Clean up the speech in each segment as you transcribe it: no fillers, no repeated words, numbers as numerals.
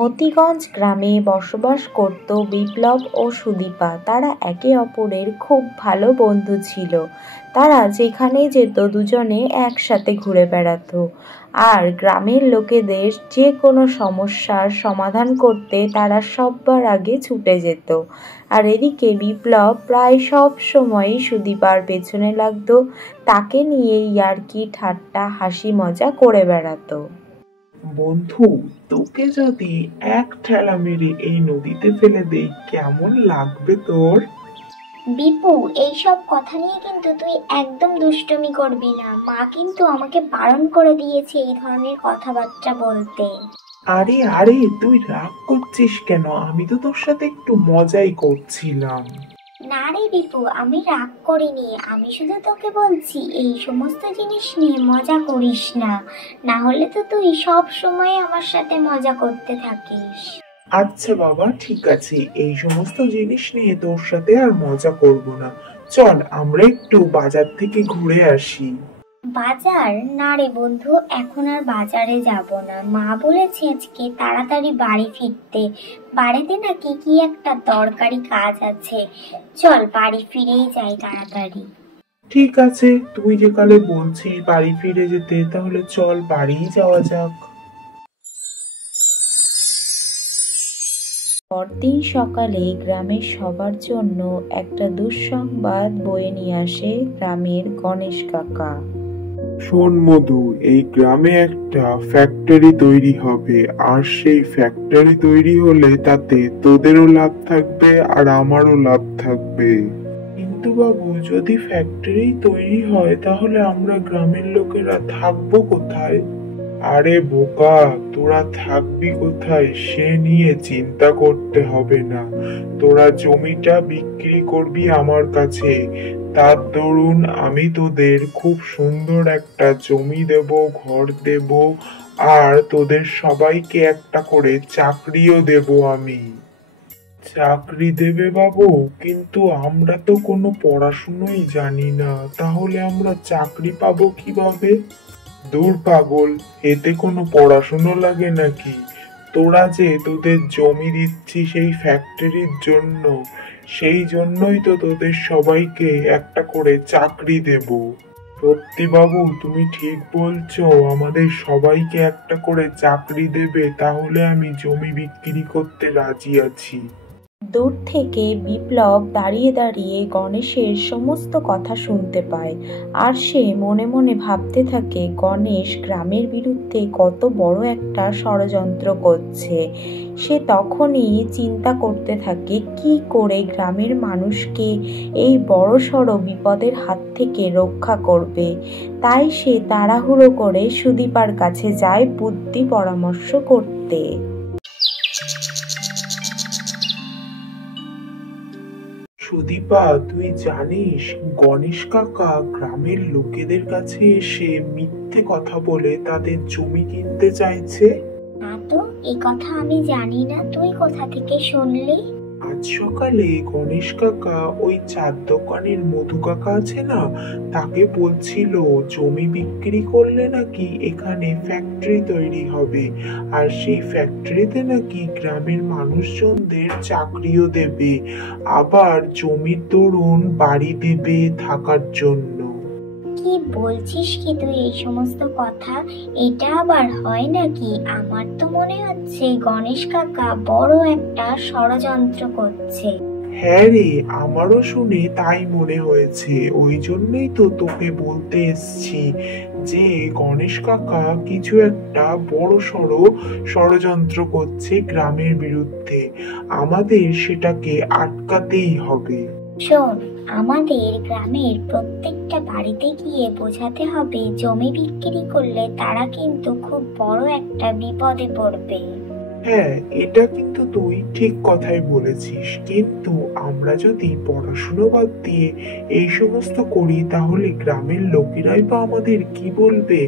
মতিগঞ্জ গ্রামে বসবাস করত বিপ্লব ও সুদীপা। তারা একে অপরের খুব ভালো বন্ধু ছিল। তারা যেখানেই যেত দুজনে একসাথে ঘুরে বেড়াতো। আর গ্রামের লোকেদের যে কোনো সমস্যার সমাধান করতে তারা সবার আগে ছুটে যেত। আর এদিকে বিপ্লব প্রায় সব সময়ই সুদীপার পেছনে লাগতো, তাকে নিয়ে ইয়ার্কি ঠাট্টা হাসি মজা করে বেড়াতো। বন্ধু, তোকে যদি এক ঠেলা মেরে এই নদীতে ফেলে দেই কেমন লাগবে তোর? বিপু, এইসব কথা নিয়ে কিন্তু তুই একদম দুষ্টুমি করবি না। মা কিন্তু আমাকে বারণ করে দিয়েছে এই ধরনের কথাবার্তা বলতে। আরে আরে, তুই রাগ করছিস কেন? আমি তো তোর সাথে একটু মজাই করছিলাম। না রে বিপু, আমি রাগ করিনি। আমি শুধু তোকে বলছি এই সমস্ত জিনিস নিয়ে মজা করিস না, না হলে তো তুই সব সময় আমার সাথে মজা করতে থাকিস। আচ্ছা বাবা, ঠিক আছে, এই সমস্ত জিনিস নিয়ে তোর সাথে আর মজা করব না। চল আমরা একটু বাজার থেকে ঘুরে আসি। বাজার? না রে বন্ধু, এখন আর বাজারে যাব না। মা বলেছে আজকে তাড়াতাড়ি বাড়ি ফিরতে। বাড়িতে নাকি কি একটা দরকারি কাজ আছে। চল বাড়ি ফিরেই যাই তাড়াতাড়ি। ঠিক আছে, তুই যে কালে বলছিস বাড়ি ফিরে যেতে, তাহলে চল বাড়িই যাওয়া যাক। পরদিন সকালে গ্রামের সবার জন্য একটা দুঃসংবাদ বয়ে নিয়ে আসে গ্রামের গণেশ কাকা। শোন মধু, এই গ্রামে একটা ফ্যাক্টরি তৈরি হবে, আর সেই ফ্যাক্টরি তৈরি হলে তাতে তোদেরও লাভ থাকবে আর আমারও লাভ থাকবে। কিন্তু বাবু, যদি ফ্যাক্টরি তৈরি হয় তাহলে আমরা গ্রামের লোকেরা থাকবো কোথায়? আরে বোকা, তোরা থাকবি কোথায় সে নিয়ে চিন্তা করতে হবে না। তোরা জমিটা বিক্রি করবি আমার কাছে, তার দরুন আমি তোদের খুব সুন্দর একটা জমি দেব, ঘর দেব, আর তোদের সবাইকে একটা করে চাকরিও দেব আমি। চাকরি দেবে বাবু? কিন্তু আমরা তো কোনো পড়াশুনোই জানি না, তাহলে আমরা চাকরি পাবো কিভাবে? দূর পাগল, এতে কোনো পড়াশুনো লাগে নাকি? তোরা যে তোদের জমি দিচ্ছিস সেই ফ্যাক্টরির জন্য, সেই জন্যই তো তোদের সবাইকে একটা করে চাকরি দেব। সত্যি বাবু, তুমি ঠিক বলছো, আমাদের সবাইকে একটা করে চাকরি দেবে, তাহলে আমি জমি বিক্রি করতে রাজি আছি। দূর থেকে বিপ্লব দাঁড়িয়ে দাঁড়িয়ে গণেশের সমস্ত কথা শুনতে পায়। আর সে মনে মনে ভাবতে থাকে গণেশ গ্রামের বিরুদ্ধে কত বড় একটা ষড়যন্ত্র করছে। সে তখনই চিন্তা করতে থাকে কি করে গ্রামের মানুষকে এই বড়সড় বিপদের হাত থেকে রক্ষা করবে। তাই সে তাড়াহুড়ো করে সুদীপার কাছে যায় বুদ্ধি পরামর্শ করতে। সুদীপা, তুই জানিস গণেশ কাকা গ্রামের লোকেদের কাছে এসে মিথ্যে কথা বলে তাদের জমি কিনতে চাইছে? না তো, এই কথা আমি জানি না। তুই কোথা থেকে শুনলি? আজ সকালে গণেশ কাকা ওই চার দোকানের মধু কাকা আছে না, তাকে বলছিল জমি বিক্রি করলে নাকি এখানে ফ্যাক্টরি তৈরি হবে, আর সেই ফ্যাক্টরিতে নাকি গ্রামের মানুষজনদের চাকরিও দেবে, আবার জমির দরুন বাড়ি দেবে থাকার জন্য। কি বলছিস কি তুই এই সমস্ত কথা? এটা আবার হয় নাকি? আমার তো মনে হচ্ছে গণেশ কাকা বড় একটা ষড়যন্ত্র করছে। হ্যাঁ রে, আমারও শুনে তাই মনে হয়েছে। ওই জন্যই তো তোকে বলতে এসছি যে গণেশ কাকা কিছু একটা বড় সড়ো ষড়যন্ত্র করছে গ্রামের বিরুদ্ধে। আমাদের সেটাকে আটকাতেই হবে। শোন, আমাদের গ্রামের প্রত্যেকটা বাড়িতে গিয়ে বোঝাতে হবে জমি বিক্রি করলে তারা কিন্তু খুব বড় একটা বিপদে পড়বে। হ্যাঁ, এটা কিন্তু তুই ঠিক কথাই বলেছিস, কিন্তু আমরা যদি পড়াশুনো বাদ দিয়ে এই সমস্ত করি তাহলে গ্রামের লোকেরাই বা আমাদের কি বলবে,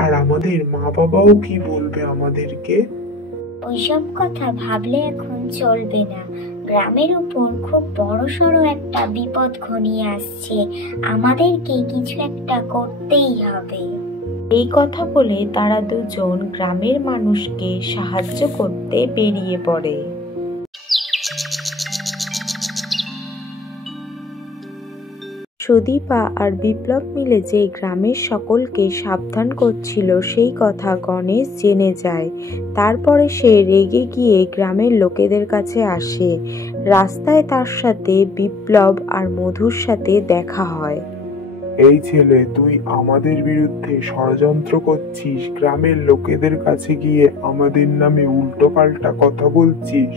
আর আমাদের মা বাবাও কি বলবে আমাদেরকে? ওইসব কথা ভাবলে এখন চলবে না। গ্রামের উপর খুব বড়সড় একটা বিপদ ঘনিয়ে আসছে, আমাদেরকে কিছু একটা করতেই হবে। এই কথা বলে তারা দুজন গ্রামের মানুষকে সাহায্য করতে বেরিয়ে পড়ে। সুদীপা আর বিপ্লব মিলে যে গ্রামের সকলকে সাবধান করছিল সেই কথা গণেশ জেনে যায়। তারপরে সে রেগে গিয়ে গ্রামের লোকেদের কাছে আসে। রাস্তায় তার সাথে বিপ্লব আর মধুর সাথে দেখা হয়। এই ছেলে, তুই আমাদের বিরুদ্ধে ষড়যন্ত্র করছিস, গ্রামের লোকেদের কাছে গিয়ে আমাদের নামে উল্টোপাল্টা কথা বলছিস।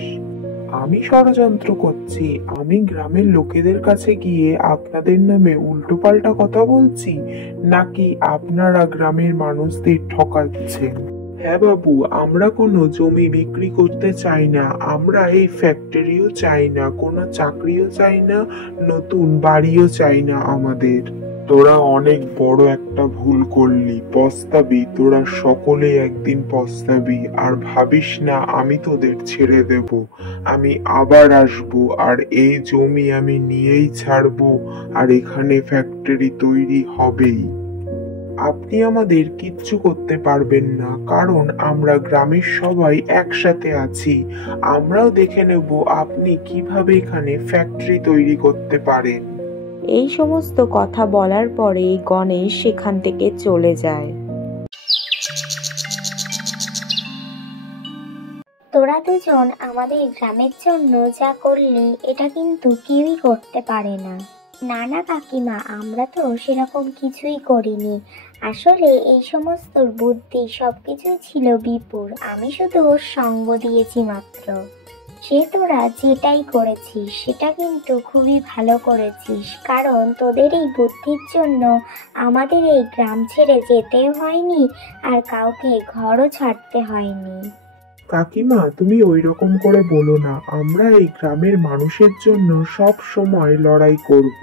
আমি ষড়যন্ত্র করছি? আমি গ্রামের লোকেদের কাছে গিয়ে আপনাদের নামে উল্টোপাল্টা কথা বলছি, নাকি আপনারা গ্রামের মানুষদের ঠকাচ্ছেন? হ্যাঁ বাবু, আমরা কোনো জমি বিক্রি করতে চাই না, আমরা এই ফ্যাক্টরিও চাই না, কোনো চাকরিও চাই না, নতুন বাড়িও চাই না আমাদের। তোরা অনেক বড় একটা ভুল করলি, পস্তাবি, তোরা সকলে একদিন পস্তাবি। আর ভাবিস না আমি তোদের ছেড়ে দেব, আমি আবার আসবো, আর এই জমি আমি নিয়েই ছাড়বো, আর এখানে ফ্যাক্টরি তৈরি হবেই। আপনি আমাদের কিচ্ছু করতে পারবেন না, কারণ আমরা গ্রামের সবাই একসাথে আছি। আমরাও দেখে নেব আপনি কিভাবে এখানে ফ্যাক্টরি তৈরি করতে পারেন। এই সমস্ত কথা বলার পরে গণেশ সেখান থেকে চলে যায়। তোরা দুজন আমাদের গ্রামের জন্য যা করলি এটা কিন্তু কেউই করতে পারে না। না না কাকিমা, আমরা তো সেরকম কিছুই করিনি। আসলে এই সমস্ত বুদ্ধি সবকিছু ছিল বিপুর, আমি শুধু ওর সঙ্গ দিয়েছি মাত্র। সে তোরা যেটাই করেছিস সেটা কিন্তু খুবই ভালো করেছিস, কারণ তোদের এই বুদ্ধির জন্য আমাদের এই গ্রাম ছেড়ে যেতেও হয়নি আর কাউকে ঘরও ছাড়তে হয়নি। কাকিমা, তুমি ওই রকম করে বলো না, আমরা এই গ্রামের মানুষের জন্য সব সময় লড়াই করব।